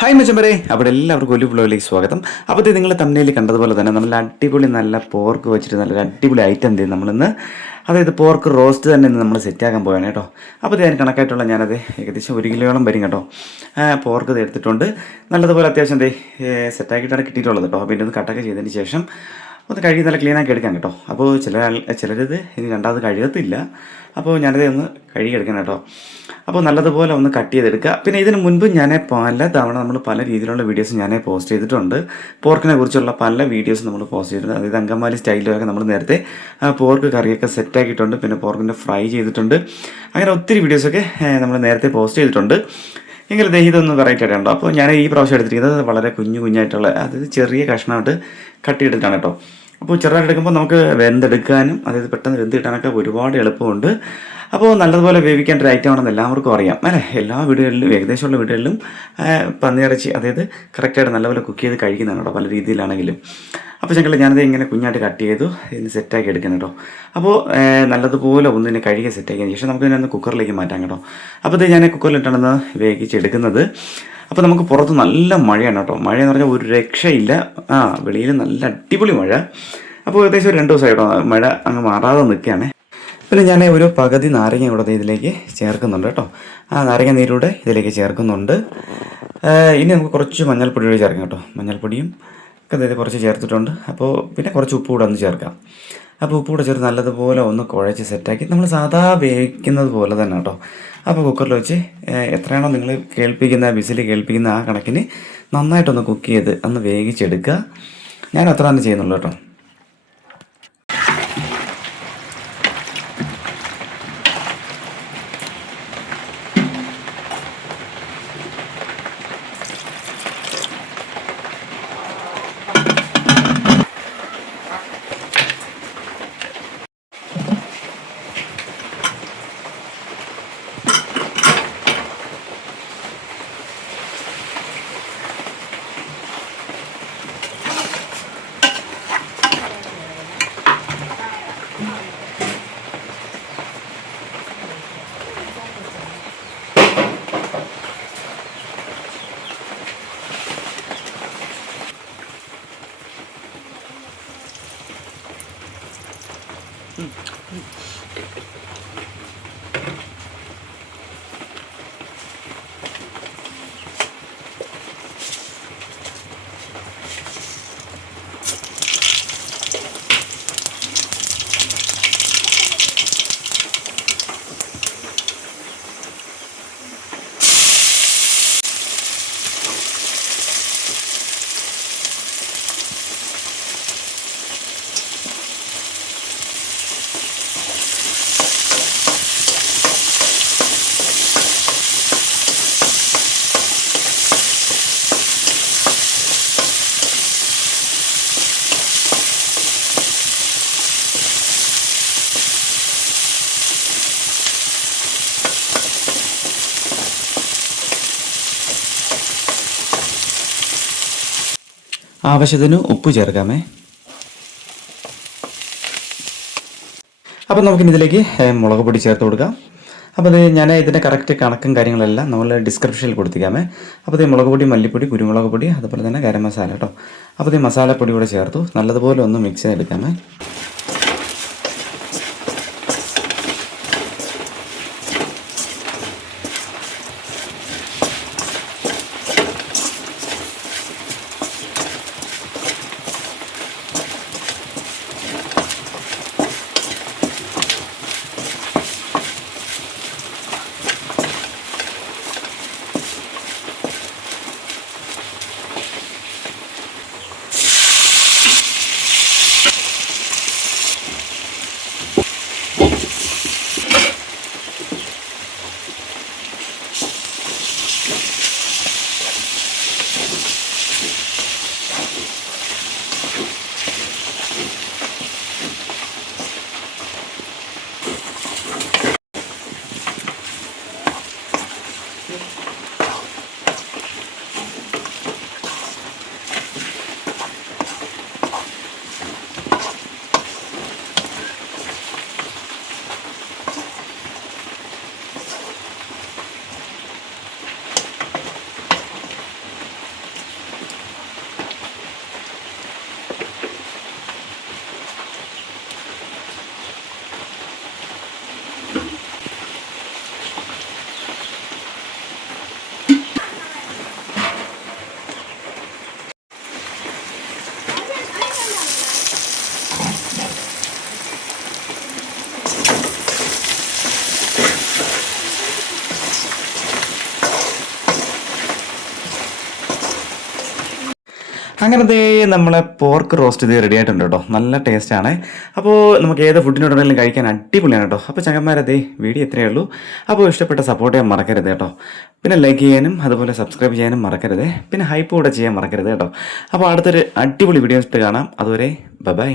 Hi മച്ചമ്പരെ, അവിടെ എല്ലാവർക്കും ഒരു ബ്ലോഗിലേക്ക് സ്വാഗതം. അപ്പോൾ ഇത് നിങ്ങൾ തമ്മിൽ കണ്ടതുപോലെ തന്നെ നമ്മൾ അടിപൊളി നല്ല പോർക്ക് വെച്ചിട്ട് നല്ലൊരു അടിപൊളി ഐറ്റം എന്ത് ചെയ്യും നമ്മളിന്ന്, അതായത് പോർക്ക് റോസ്റ്റ് തന്നെ ഇന്ന് നമ്മൾ സെറ്റാക്കാൻ പോവാണ് കേട്ടോ. അപ്പോൾ ഇത് അതിന് കണക്കായിട്ടുള്ള ഞാനത് ഏകദേശം 1 കിലോയോളം വരും കേട്ടോ. പോർക്ക് ഇത് എടുത്തിട്ടുണ്ട്. നല്ലതുപോലെ അത്യാവശ്യം എന്തേ സെറ്റാക്കിയിട്ടാണ് കിട്ടിയിട്ടുള്ളത് കേട്ടോ. അപ്പോൾ ഇത് കട്ടൊക്കെ ചെയ്തതിന് ശേഷം ഒന്ന് കഴുകി നല്ല ക്ലീനാക്കി എടുക്കാം കേട്ടോ. അപ്പോൾ ചിലരിത് ഇനി രണ്ടാമത് കഴുകത്തില്ല. അപ്പോൾ ഞാനത് ഒന്ന് കഴുകിയെടുക്കണം കേട്ടോ. അപ്പോൾ നല്ലതുപോലെ ഒന്ന് കട്ട് ചെയ്തെടുക്കുക. പിന്നെ ഇതിന് മുൻപ് ഞാൻ പല തവണ നമ്മൾ പല രീതിയിലുള്ള വീഡിയോസ് ഞാൻ പോസ്റ്റ് ചെയ്തിട്ടുണ്ട്. പോർക്കിനെ കുറിച്ചുള്ള പല വീഡിയോസ് നമ്മൾ പോസ്റ്റ് ചെയ്തിട്ടുണ്ട്. അതായത് അങ്കമാലി സ്റ്റൈലിലൊക്കെ നമ്മൾ നേരത്തെ പോർക്ക് കറിയൊക്കെ സെറ്റാക്കിയിട്ടുണ്ട്. പിന്നെ പോർക്കിൻ്റെ ഫ്രൈ ചെയ്തിട്ടുണ്ട്. അങ്ങനെ ഒത്തിരി വീഡിയോസൊക്കെ നമ്മൾ നേരത്തെ പോസ്റ്റ് ചെയ്തിട്ടുണ്ട്. എങ്കിലും ഇതൊന്ന് വെറൈറ്റി ആയിട്ടുണ്ടോ. അപ്പോൾ ഞാൻ ഈ പ്രാവശ്യം എടുത്തിരിക്കുന്നത് വളരെ കുഞ്ഞായിട്ടുള്ള, അതായത് ചെറിയ കഷ്ണമായിട്ട് കട്ട് ചെയ്തിട്ടാണ് കേട്ടോ. അപ്പോൾ ചെറുതായിട്ട് എടുക്കുമ്പോൾ നമുക്ക് വെന്തെടുക്കാനും അതായത് പെട്ടെന്ന് വെന്ത് കിട്ടാനൊക്കെ ഒരുപാട് എളുപ്പമുണ്ട്. അപ്പോൾ നല്ലതുപോലെ വേവിക്കേണ്ട ഒരു ഐറ്റം ആണെന്ന് എല്ലാവർക്കും അറിയാം അല്ലേ. എല്ലാ വീടുകളിലും ഏകദേശമുള്ള വീടുകളിലും പന്നിയിറച്ചി അതായത് കറക്റ്റായിട്ട് നല്ലപോലെ കുക്ക് ചെയ്ത് കഴിക്കുന്നതാണ് കേട്ടോ, പല രീതിയിലാണെങ്കിലും. അപ്പോൾ ഞാനത് ഇങ്ങനെ കുഞ്ഞായിട്ട് കട്ട് ചെയ്തു ഇതിന് സെറ്റാക്കി എടുക്കണം കേട്ടോ. അപ്പോൾ നല്ലതുപോലെ ഒന്നിനെ കഴുകി സെറ്റാക്കിയതിന് ശേഷം നമുക്ക് ഇതിനൊന്ന് കുക്കറിലേക്ക് മാറ്റാം കേട്ടോ. അപ്പോൾ ഇത് ഞാൻ കുക്കറിലിട്ടാണ് വേവിച്ചെടുക്കുന്നത്. അപ്പോൾ നമുക്ക് പുറത്ത് നല്ല മഴയാണ് കേട്ടോ. മഴയെന്ന് പറഞ്ഞാൽ ഒരു രക്ഷയില്ല. വെളിയിൽ നല്ല അടിപൊളി മഴ. അപ്പോൾ ഏകദേശം ഒരു 2 ദിവസമായി കേട്ടോ മഴ അങ്ങ് മാറാതെ നിൽക്കുകയാണ്. പിന്നെ ഞാൻ ഒരു പകുതി നാരങ്ങ കൂടെ ഇതിലേക്ക് ചേർക്കുന്നുണ്ട് കേട്ടോ. ആ നാരങ്ങ നീരൂടെ ഇതിലേക്ക് ചേർക്കുന്നുണ്ട്. ഇനി നമുക്ക് കുറച്ച് മഞ്ഞൾപ്പൊടി കൂടി ചേർക്കാം കേട്ടോ. മഞ്ഞൾപ്പൊടിയും ഒക്കെ അതായത് കുറച്ച് ചേർത്തിട്ടുണ്ട്. അപ്പോൾ പിന്നെ കുറച്ച് ഉപ്പ് കൂടെ ഒന്ന് ചേർക്കാം. അപ്പോൾ ഉപ്പ് കൂടെ ചേർത്ത് നല്ലതുപോലെ ഒന്ന് കുഴച്ച് സെറ്റാക്കി നമ്മൾ സാധാ വേവിക്കുന്നത് പോലെ തന്നെ കേട്ടോ. അപ്പോൾ കുക്കറിൽ വെച്ച് എത്രയാണോ നിങ്ങൾ വിസിൽ കേൾപ്പിക്കുന്ന ആ കണക്കിന് നന്നായിട്ടൊന്ന് കുക്ക് ചെയ്ത് ഒന്ന് വേവിച്ചെടുക്കുക. ഞാൻ അത്ര തന്നെ ചെയ്യുന്നുള്ളൂ കേട്ടോ. ആവശ്യത്തിന് ഉപ്പ് ചേർക്കാമേ. അപ്പോൾ നമുക്കിനി ഇതിലേക്ക് മുളക് പൊടി ചേർത്ത് കൊടുക്കാം. അപ്പോൾ ഞാൻ ഇതിൻ്റെ കറക്റ്റ് കണക്കും കാര്യങ്ങളെല്ലാം നമ്മൾ ഡിസ്ക്രിപ്ഷനിൽ കൊടുത്തിരിക്കാമേ. അപ്പോൾ മുളക് പൊടി, മല്ലിപ്പൊടി, കുരുമുളക് പൊടി, അതുപോലെ തന്നെ ഗരം മസാല കേട്ടോ. അപ്പോൾ മസാലപ്പൊടി കൂടെ ചേർത്തു നല്ലതുപോലെ ഒന്ന് മിക്സ് ചെയ്തെടുക്കാമേ. അങ്ങനെ ദേ നമ്മളെ പോർക്ക് റോസ്റ്റ് ഇത് റെഡി ആയിട്ടുണ്ട് കേട്ടോ. നല്ല ടേസ്റ്റാണ്. അപ്പോൾ നമുക്ക് ഏത് ഫുഡിനോടാണെങ്കിലും കഴിക്കാൻ അടിപൊളിയാണ് കേട്ടോ. അപ്പോൾ ചങ്ങന്മാരെ ദേ വീഡിയോ ഇത്രയേ ഉള്ളൂ. അപ്പോൾ ഇഷ്ടപ്പെട്ട സപ്പോർട്ട് ചെയ്യാൻ മറക്കരുത് കേട്ടോ. പിന്നെ ലൈക്ക് ചെയ്യാനും അതുപോലെ സബ്സ്ക്രൈബ് ചെയ്യാനും മറക്കരുത്. പിന്നെ ഹൈപ്പ് കൂടെ ചെയ്യാൻ മറക്കരുത് കേട്ടോ. അപ്പോൾ അടുത്തൊരു അടിപൊളി വീഡിയോസ് കാണാം. അതുവരെ ബൈ.